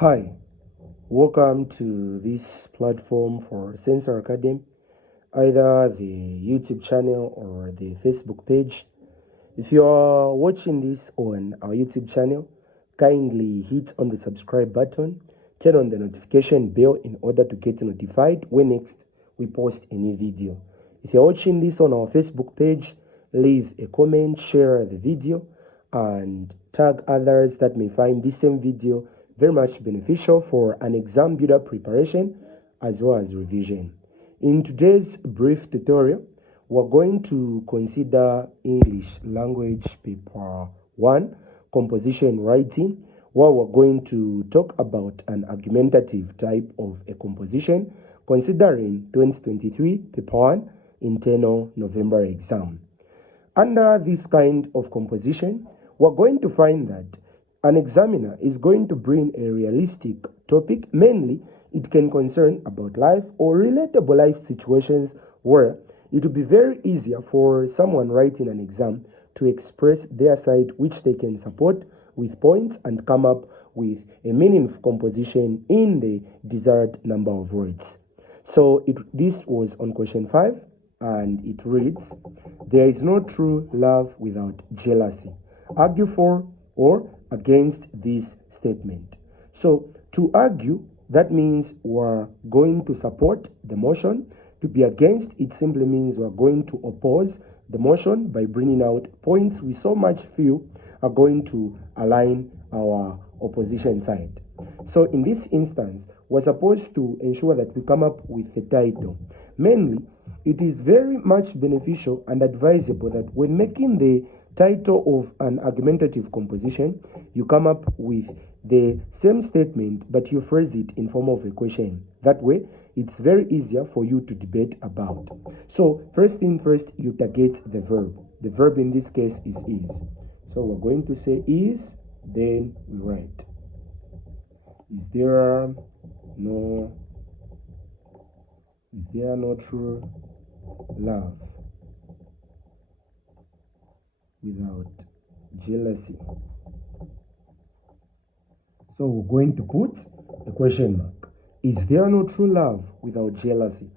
Hi, welcome to this platform for Sensor Academy, either the YouTube channel or the Facebook page. If you are watching this on our YouTube channel, kindly hit on the subscribe button, turn on the notification bell in order to get notified when next we post a new video. If you're watching this on our Facebook page, leave a comment, share the video, and tag others that may find this same video very much beneficial for an exam build-up preparation as well as revision. In today's brief tutorial, we're going to consider English language paper 1, composition writing, where we're going to talk about an argumentative type of a composition considering 2023 paper 1 internal November exam. Under this kind of composition, we're going to find that an examiner is going to bring a realistic topic. Mainly, it can concern about life or relatable life situations where it will be very easier for someone writing an exam to express their side, which they can support with points and come up with a meaningful composition in the desired number of words. So this was on question 5, and it reads, there is no true love without jealousy. Argue for or against this statement. So to argue, that means we're going to support the motion. To be against, it simply means we're going to oppose the motion by bringing out points we so much feel are going to align our opposition side. So in this instance, we're supposed to ensure that we come up with a title. Mainly, it is very much beneficial and advisable that when making the title of an argumentative composition, you come up with the same statement, but you phrase it in form of a question. That way, it's very easier for you to debate about. So, first thing first, you target the verb. The verb in this case is. So, we're going to say is, then we write. Is there no true love without jealousy? So we're going to put a question mark. Is there no true love without jealousy?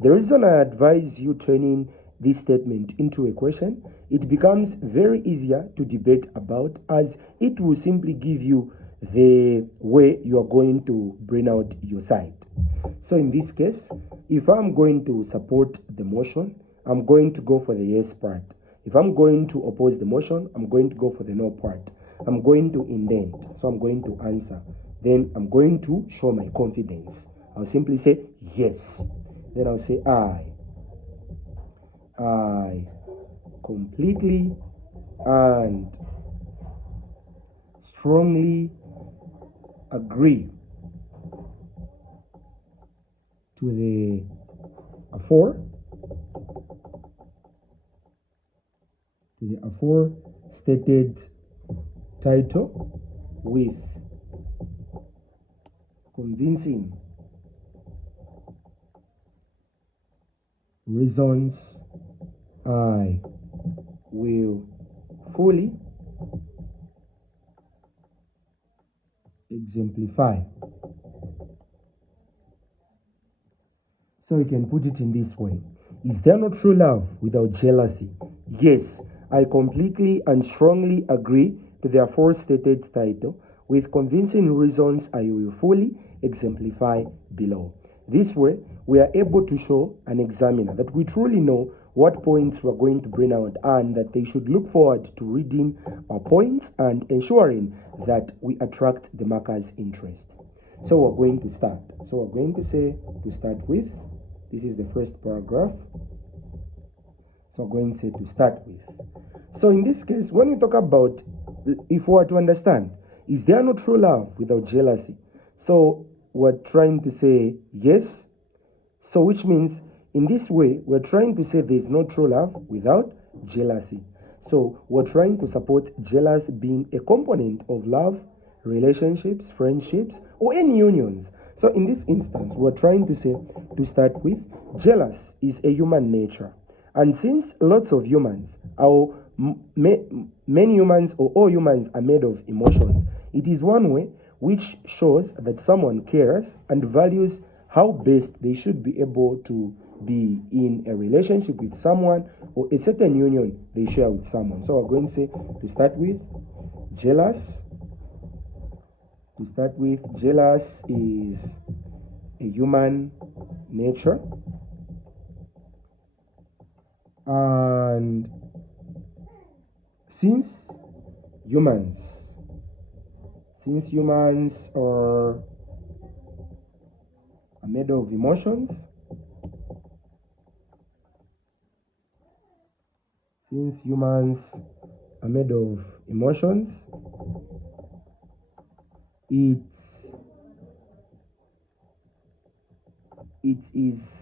The reason I advise you turning this statement into a question, it becomes very easier to debate about, as it will simply give you the way you are going to bring out your side. So in this case, if I'm going to support the motion, I'm going to go for the yes part. If I'm going to oppose the motion, I'm going to go for the no part. I'm going to indent, so I'm going to answer. Then I'm going to show my confidence. I'll simply say yes. Then I'll say I completely and strongly agree to the aforestated title with convincing reasons. I will fully exemplify. So you can put it in this way. Is there no true love without jealousy? Yes, I completely and strongly agree to the aforestated title. With convincing reasons, I will fully exemplify below. This way, we are able to show an examiner that we truly know what points we're going to bring out, and that they should look forward to reading our points and ensuring that we attract the marker's interest. So we're going to start. So we're going to say, to start with, this is the first paragraph. So we're going to say to start with. So in this case, when we talk about, if we are to understand, is there no true love without jealousy? So we're trying to say yes. So which means in this way, we're trying to say there is no true love without jealousy. So we're trying to support jealousy being a component of love, relationships, friendships, or any unions. So in this instance, we're trying to say, to start with, jealous is a human nature. And since lots of humans, many humans or all humans are made of emotions, it is one way which shows that someone cares and values how best they should be able to be in a relationship with someone or a certain union they share with someone. So we're going to say, to start with, jealous. To start with, jealous is a human nature, and since humans are made of emotions, it is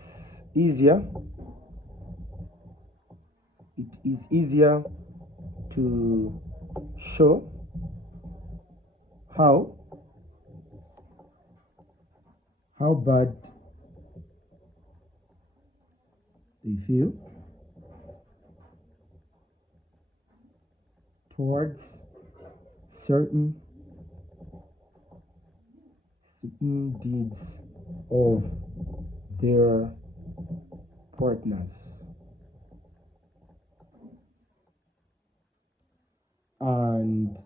easier to show how bad they feel towards certain deeds of their partners. And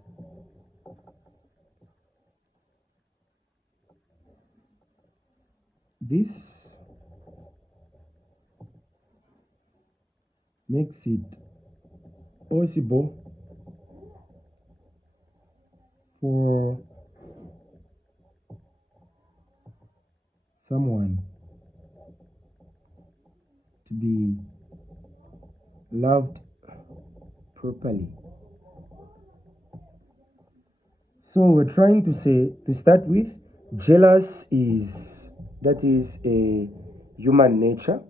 this makes it possible for someone to be loved properly. So we're trying to say, to start with, jealous is a human nature,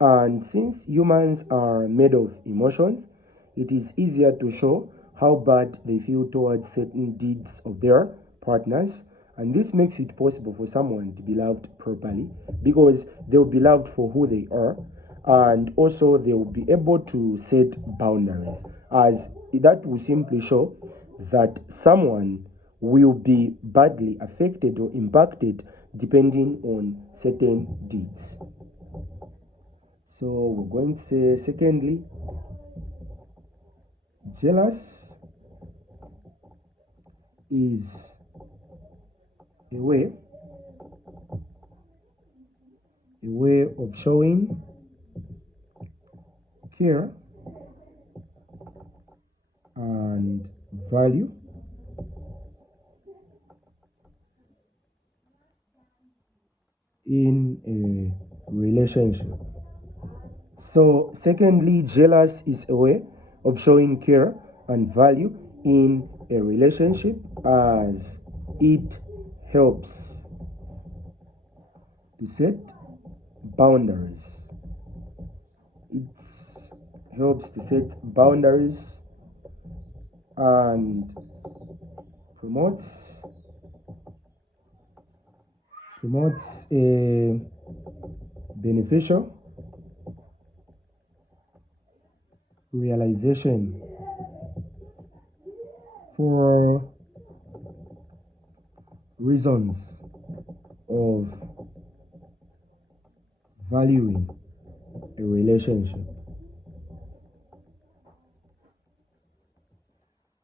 and since humans are made of emotions, it is easier to show how bad they feel towards certain deeds of their partners, and this makes it possible for someone to be loved properly because they will be loved for who they are, and also they will be able to set boundaries, as that will simply show that someone will be badly affected or impacted depending on certain deeds. So we're going to say, secondly, jealous is a way of showing care and value in a relationship. So secondly, jealous is a way of showing care and value in a relationship, as it helps to set boundaries. It helps to set boundaries and promotes a beneficial realization for reasons of valuing a relationship.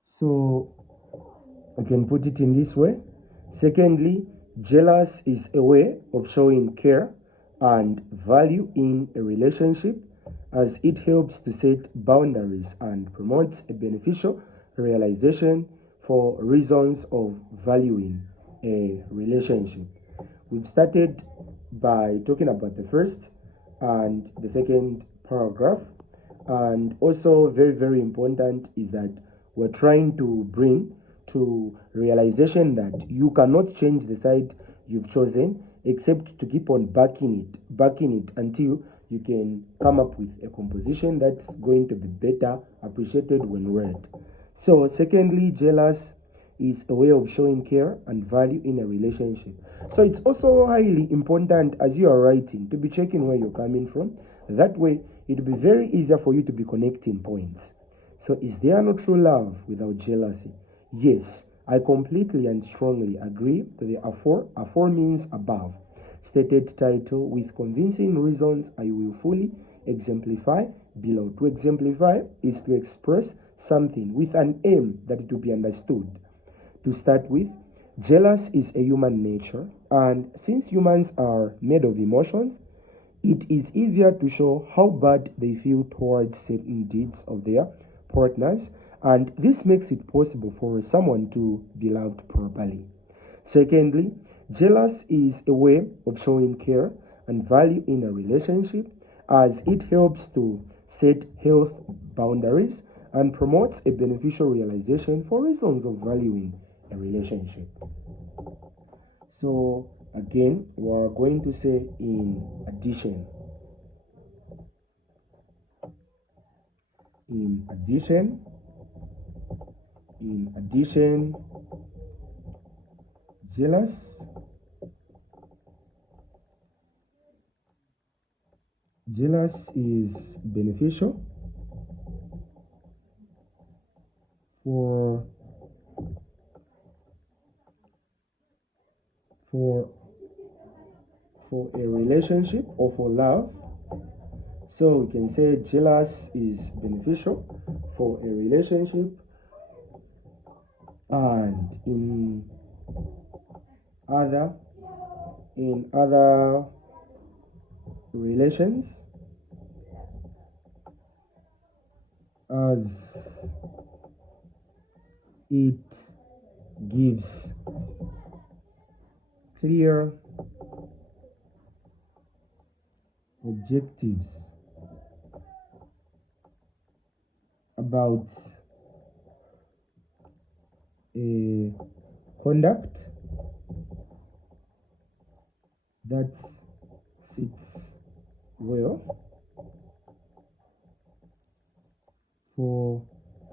So I can put it in this way. Secondly, jealous is a way of showing care and value in a relationship, as it helps to set boundaries and promotes a beneficial realization for reasons of valuing a relationship. We've started by talking about the first and the second paragraph, and also very, very important is that we're trying to bring to realization that you cannot change the side you've chosen except to keep on backing it until you can come up with a composition that's going to be better appreciated when read. So secondly, jealous is a way of showing care and value in a relationship. So it's also highly important as you are writing to be checking where you're coming from. That way it will be very easier for you to be connecting points. So is there no true love without jealousy? Yes, I completely and strongly agree to the aforementioned above stated title with convincing reasons I will fully exemplify below. To exemplify is to express something with an aim that it will be understood. To start with, jealous is a human nature, and since humans are made of emotions, it is easier to show how bad they feel towards certain deeds of their partners, and this makes it possible for someone to be loved properly. Secondly, jealous is a way of showing care and value in a relationship as it helps to set health boundaries and promotes a beneficial realization for reasons of valuing a relationship. So again, we're going to say in addition. In addition, jealous is beneficial for for a relationship or for love. So we can say jealous is beneficial for a relationship, and other in other relations as it gives clear objectives about a conduct that sits well for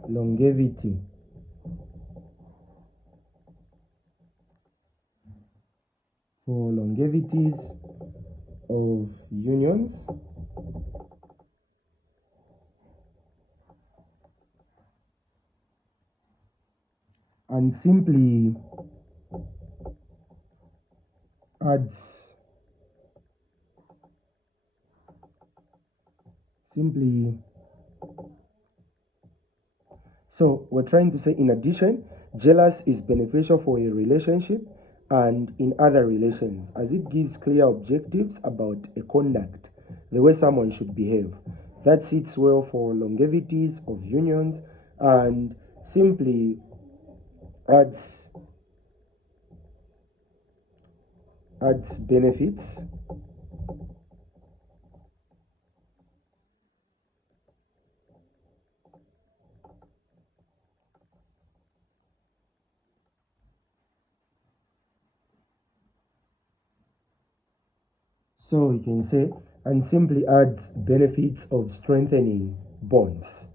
longevity. For longevities of unions and simply adds so we're trying to say in addition, jealous is beneficial for a relationship and in other relations as it gives clear objectives about a conduct, the way someone should behave. That sits well for longevities of unions and simply adds benefits so we can say and simply adds benefits of strengthening bonds.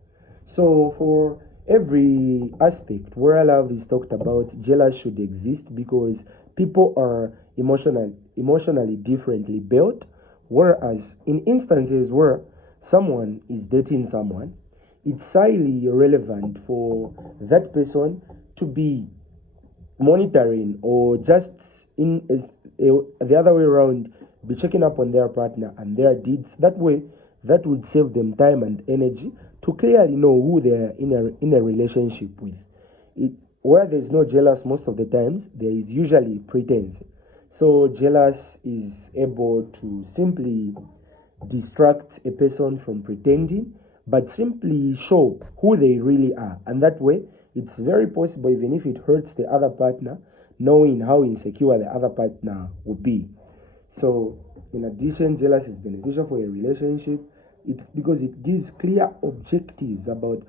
So for every aspect where love is talked about, jealous should exist because people are emotionally differently built. Whereas in instances where someone is dating someone, it's highly relevant for that person to be monitoring or just the other way around, be checking up on their partner and their deeds. That way, that would save them time and energy to clearly know who they are in a relationship with. Where there's no jealous, most of the times there is usually pretense. So jealous is able to simply distract a person from pretending, but simply show who they really are. And that way, it's very possible, even if it hurts the other partner, knowing how insecure the other partner would be. So, in addition, jealous is beneficial for a relationship because it gives clear objectives about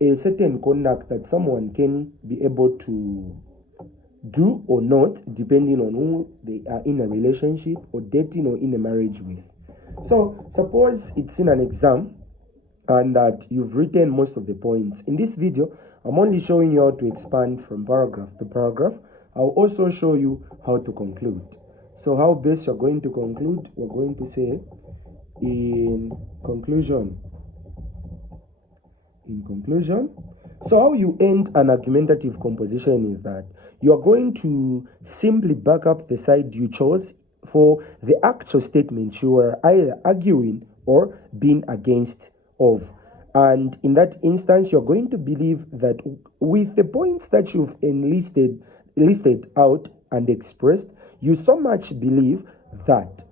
a certain conduct that someone can be able to do or not, depending on who they are in a relationship or dating or in a marriage with. So, suppose it's in an exam and that you've written most of the points. In this video, I'm only showing you how to expand from paragraph to paragraph. I'll also show you how to conclude. So how best you're going to conclude, we're going to say in conclusion, So how you end an argumentative composition is that you are going to simply back up the side you chose for the actual statement you are either arguing or being against of. And in that instance, you're going to believe that with the points that you've listed out and expressed, you so much believe that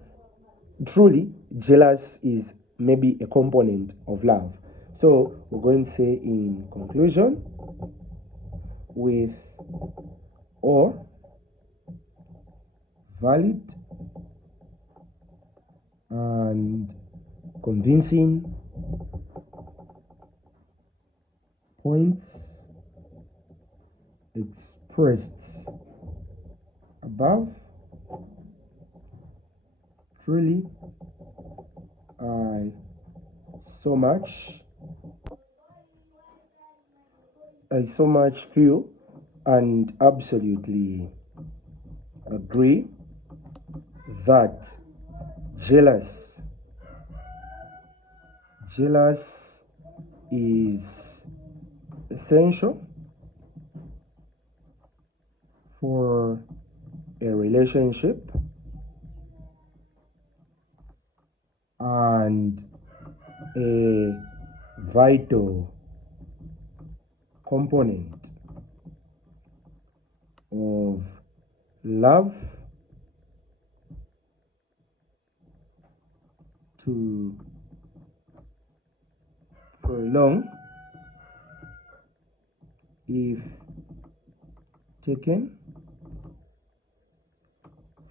truly jealous is maybe a component of love. So we're going to say in conclusion, with all valid and convincing points expressed above, truly I so much feel and absolutely agree that jealous is essential for a relationship and a vital component of love to prolong if taken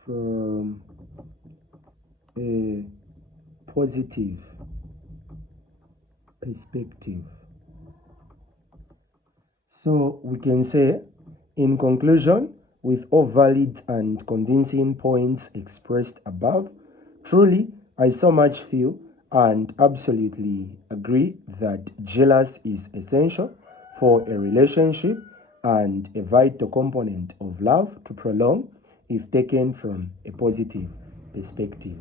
from a positive perspective. So we can say, in conclusion, with all valid and convincing points expressed above, truly I so much feel and absolutely agree that jealous is essential for a relationship and a vital component of love to prolong if taken from a positive perspective.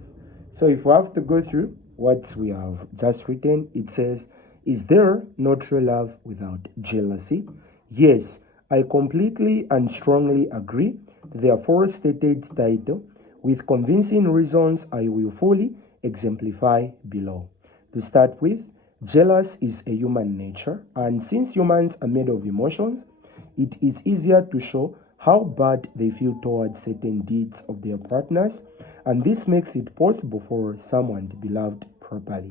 So if we have to go through what we have just written, it says, is there no true love without jealousy? Yes, I completely and strongly agree. The aforestated title, with convincing reasons I will fully exemplify below. To start with, jealous is a human nature, and since humans are made of emotions, it is easier to show how bad they feel towards certain deeds of their partners, and this makes it possible for someone to be loved properly.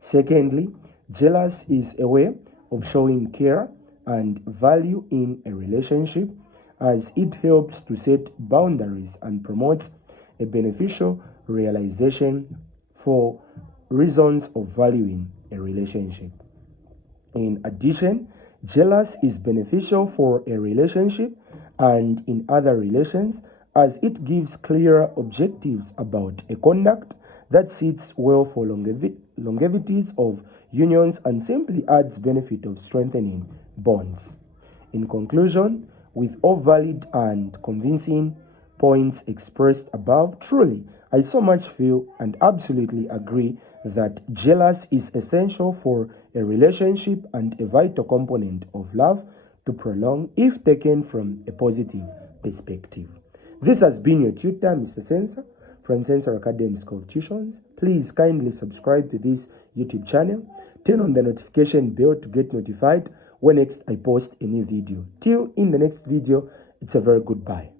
Secondly, jealous is a way of showing care and value in a relationship, as it helps to set boundaries and promotes a beneficial realization for reasons of valuing a relationship. In addition, jealous is beneficial for a relationship and in other relations, as it gives clear objectives about a conduct that sits well for longevities of unions and simply adds benefit of strengthening bonds. In conclusion, with all valid and convincing points expressed above, truly I so much feel and absolutely agree that jealous is essential for a relationship and a vital component of love to prolong if taken from a positive perspective. This has been your tutor, Mr. Sensor, from Sensor Academy School of Tuitions. Please kindly subscribe to this YouTube channel. Turn on the notification bell to get notified when next I post a new video. Till in the next video, it's a very goodbye.